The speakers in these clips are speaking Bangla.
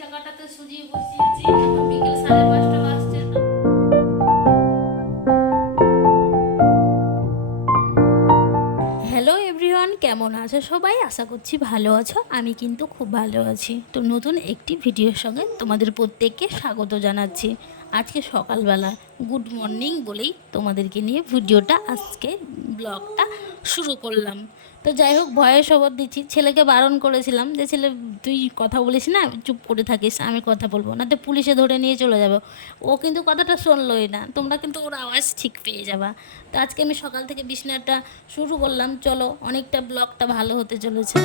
জায়গাটাতে সুজিয়ে বসিয়েছি। এখন বিকেল 5:30 বাজছে। হ্যালো এভরিওয়ান, কেমন আছো সবাই? আশা করছি ভালো আছো। আমি কিন্তু খুব ভালো আছি। তো নতুন একটি ভিডিওর সঙ্গে তোমাদের প্রত্যেককে স্বাগত জানাচ্ছি। আজকে সকালবেলা গুড মর্নিং বলেই তোমাদেরকে নিয়ে ভিডিওটা আজকে ব্লগটা শুরু করলাম। তো যাই হোক, ভয়েস ওভার দিচ্ছি। ছেলেকে বারণ করেছিলাম যে ছেলে তুই কথা বলিস না, চুপ করে থাকিস, আমি কথা বলবো না, তো পুলিশে ধরে নিয়ে চলে যাবে। ও কিন্তু কথাটা শুনলই না। তোমরা কিন্তু ওর আওয়াজ ঠিক পেয়ে যাবা। তো আজকে আমি সকাল থেকে বিছানাটা শুরু করলাম। চলো, অনেকটা ব্লগটা ভালো হতে চলেছে।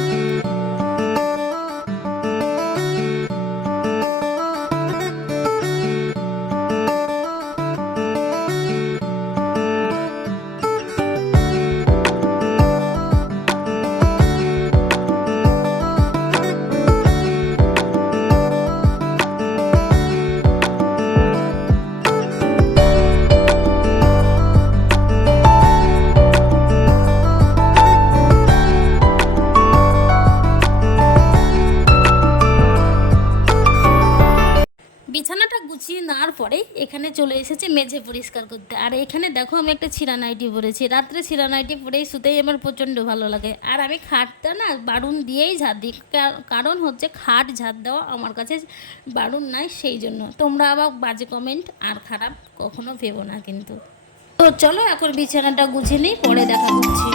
বিছানাটা গুছিয়ে নেওয়ার পরে এখানে চলে এসেছে মেঝে পরিষ্কার করতে। আর এখানে দেখো, আমি একটা ছিঁড়া নাইটি পরেছি। রাত্রে ছিঁড়া নাইটি পরেই শুতেই আমার প্রচণ্ড ভালো লাগে। আর আমি খাটটা না বারুন দিয়েই ঝাড় দিই, কারণ হচ্ছে খাট ঝাড় দেওয়া আমার কাছে বারুন নাই, সেই জন্য। তোমরা আবার বাজে কমেন্ট আর খারাপ কখনো ভেবো না কিন্তু। তো চলো এখন বিছানাটা গুছিয়ে নিই, পরে দেখা করছি।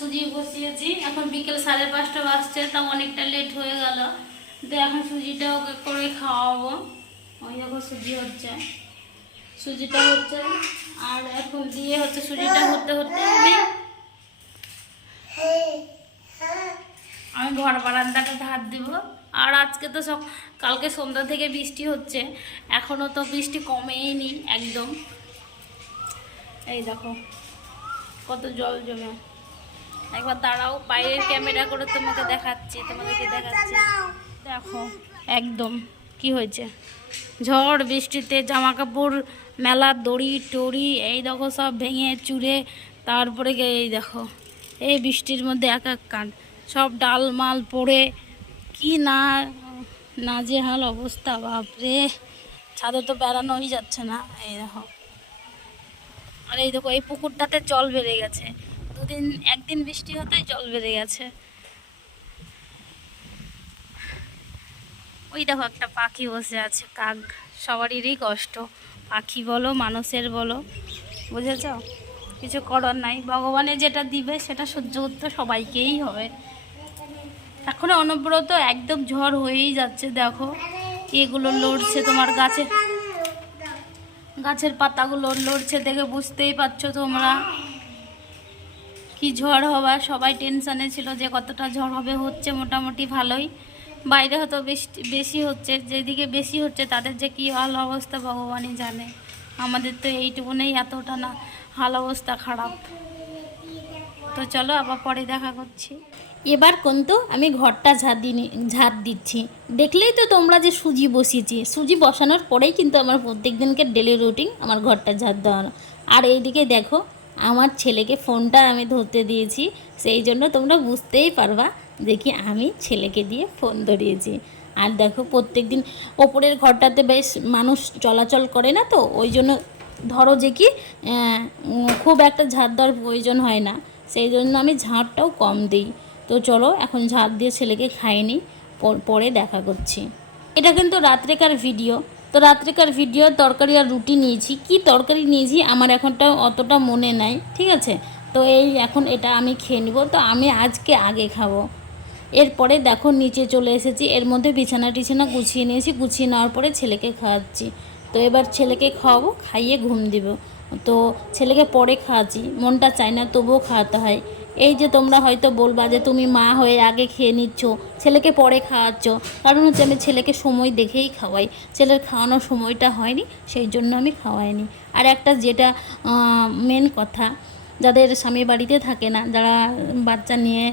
সুজি বসিয়েছি। এখন বিকেল 5:30 বাজছে, তা অনেকটা লেট হয়ে গেল। তো এখন সুজিটা ওকে করে খাওয়াবো। ওই দেখো সুজি হচ্ছে, সুজিটা হচ্ছে। আর এখন দিয়ে হচ্ছে সুজিটা হতে হতে আমি ঘর বারান্দাটা ধার দেব। আর আজকে তো সব কালকে সন্ধ্যা থেকে বৃষ্টি হচ্ছে, এখনও তো বৃষ্টি কমেইনি একদম। এই দেখো কত জল জমে। একবার দাঁড়াও, বাইরের ক্যামেরা করে তোমাদেরকে দেখাচ্ছি। দেখো একদম কি হয়েছে। ঝড় বৃষ্টিতে জামা কাপড় মেলার দড়ি টড়ি এই দেখো সব ভেঙে চুরে, তারপরে এই দেখো এই বৃষ্টির মধ্যে এক এক কাণ্ড, সব ডাল মাল পড়ে কি নাজেহাল অবস্থা। বাপরে, ছাদে তো বেড়ানোই যাচ্ছে না। এই দেখো, আর এই দেখো এই পুকুরটাতে জল বেড়ে গেছে। একদিন বৃষ্টি হতেই জল বেড়ে গেছে। ওই দেখো একটা পাখি বসে আছে, কাক। সবারই কষ্ট, পাখি বলো মানুষের বলো, বুঝেছ? কিছু করার নাই, ভগবানের যেটা দিবে সেটা সহ্য করতে সবাইকেই হবে। এখন অনবরত একদম ঝড় হয়েই যাচ্ছে। দেখো এগুলো লড়ছে, তোমার গাছের পাতাগুলো লড়ছে, দেখে বুঝতেই পারছো তোমরা কি ঝড় হবার। সবাই টেনশানে ছিল যে কতটা ঝড় হবে। হচ্ছে মোটামুটি ভালোই, বাইরে হয়তো বেশি হচ্ছে। যেদিকে বেশি হচ্ছে তাদের যে কী হাল অবস্থা ভগবানই জানে। আমাদের তো এইটুকুনেই এতটা না হাল অবস্থা খারাপ। তো চলো আবার পরে দেখা করছি। এবার কিন্তু আমি ঘরটা ঝাড় দিচ্ছি। দেখলেই তো তোমরা যে সুজি বসিয়েছি, সুজি বসানোর পরেই কিন্তু আমার প্রত্যেক দিনকে ডেলি রুটিন আমার ঘরটা ঝাড় দেওয়ানো। আর এইদিকে দেখো, আমার ছেলেকে ফোনটা আমি ধরতে দিয়েছি, সেই জন্য তোমরা বুঝতেই পারবা যে কি আমি ছেলেকে দিয়ে ফোন ধরিয়েছি। আর দেখো প্রত্যেক দিন ওপরের ঘরটাতে বেশ মানুষ চলাচল করে না, তো ওই জন্য ধরো যে কি খুব একটা ঝাড় দেওয়ার প্রয়োজন হয় না, সেই জন্য আমি ঝাড়টাও কম দিই। তো চলো এখন ঝাড় দিয়ে ছেলেকে খাইনি, পরে দেখা করছি। এটা কিন্তু রাত্রেকার ভিডিও। তো রাত্রেকার ভিডিও তরকারি আর রুটি নিয়েছি। কি তরকারি নিয়েছি আমার এখনটা অতটা মনে নাই, ঠিক আছে? তো এই এখন এটা আমি খেয়ে নেব। তো আমি আজকে আগে খাবো। এরপরে দেখো নিচে চলে এসেছি, এর মধ্যে বিছানা টিছানা গুছিয়ে নিয়েছি। গুছিয়ে নেওয়ার পরে ছেলেকে খাওয়াচ্ছি। তো এবার ছেলেকে খাওয়াবো, খাইয়ে ঘুম দিব। তো ছেলেকে পরে খাওয়াচ্ছি, মনটা চায় না তবুও খাওয়াতে হয়। এই যে তোমরা হয়তো বলবা যে তুমি মা হয়ে আগে খেয়ে নিচ্ছ, ছেলেকে পরে খাওয়াচ্ছ, কারণ হচ্ছে আমি ছেলেকে সময় দেখেই খাওয়াই। ছেলের খাওয়ানোর সময়টা হয়নি, সেই জন্য আমি খাওয়াইনি। আর একটা যেটা মেন কথা, যাদের স্বামী বাড়িতে থাকে না, যারা বাচ্চা নিয়ে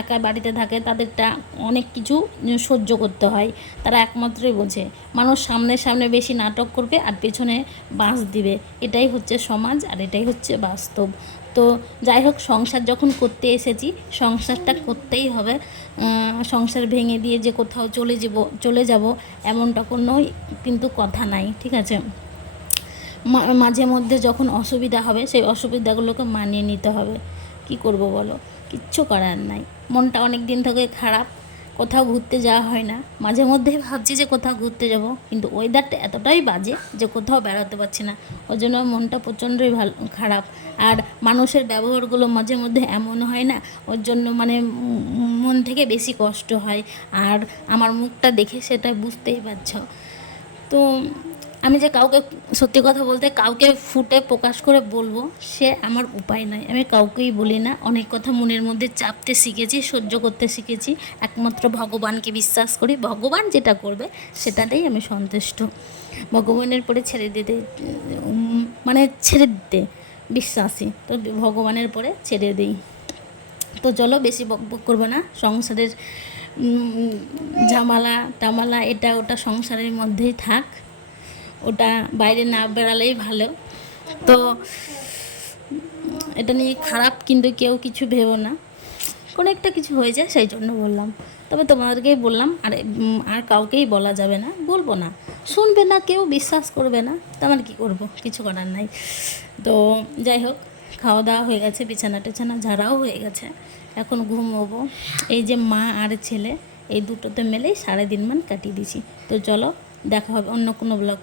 একা বাড়িতে থাকে, তাদেরটা অনেক কিছু সহ্য করতে হয়। তারা একমাত্রই বোঝে। মানুষ সামনে সামনে বেশি নাটক করবে আর পেছনে বাঁশ দিবে, এটাই হচ্ছে সমাজ আর এটাই হচ্ছে বাস্তব। তো যাই হোক, সংসার যখন করতে এসেছি, সংসারটা করতেই হবে। সংসার ভেঙে দিয়ে যে কোথাও চলে যাব এমনটা কোনোই কিন্তু কথা নাই, ঠিক আছে। মাঝে মধ্যে যখন অসুবিধা হবে, সেই অসুবিধাগুলোকে মানিয়ে নিতে হবে। কি করব বলো, কিচ্ছু করার নাই। মনটা অনেক দিন থেকে খারাপ, কোথাও ঘুরতে যাওয়া হয় না। মাঝে মধ্যেই ভাবছি যে কোথাও ঘুরতে যাব, কিন্তু ওয়েদারটা এতটাই বাজে যে কোথাও বেড়াতে পারছি না। ওই জন্য মনটা প্রচণ্ডই খারাপ। আর মানুষের ব্যবহারগুলো মাঝে মধ্যে এমন হয় না, ওর জন্য মানে মন থেকে বেশি কষ্ট হয়। আর আমার মুখটা দেখে সেটা বুঝতেই পারছো। তো আমি যে কাউকে, সত্যি কথা বলতে, কাউকে ফুটে প্রকাশ করে বলবো সে আমার উপায় নয়। আমি কাউকেই বলি না। অনেক কথা মনের মধ্যে চাপতে শিখেছি, সহ্য করতে শিখেছি। একমাত্র ভগবানকে বিশ্বাস করি, ভগবান যেটা করবে সেটাতেই আমি সন্তুষ্ট। ভগবানের পরে ছেড়ে দিতে বিশ্বাসী, তো ভগবানের পরে ছেড়ে দিই। তো চলো, বেশি বকবক করবো না। সংসারের ঝামেলা টামালা এটা ওটা সংসারের মধ্যেই থাক, ওটা বাইরে না বেরালেই ভালো। তো এটা নিয়ে খারাপ কিন্তু কেউ কিছু ভেবো না, কোনো একটা কিছু হয়ে যায় সেই জন্য বললাম। তবে তোমাদেরকেই বললাম, আর কাউকেই বলা যাবে না, বলবো না। শুনবে না কেউ, বিশ্বাস করবে না, তেমন কী করব, কিছু করার নাই। তো যাই হোক, খাওয়া দাওয়া হয়ে গেছে, বিছানা টিছানা ঝাড়াও হয়ে গেছে, এখন ঘুমোবো। এই যে মা আর ছেলে, এই দুটোতে মিলেই 3.5 মান কাটিয়ে দিছি। তো চলো, দেখা হবে অন্য কোনো ব্লগ।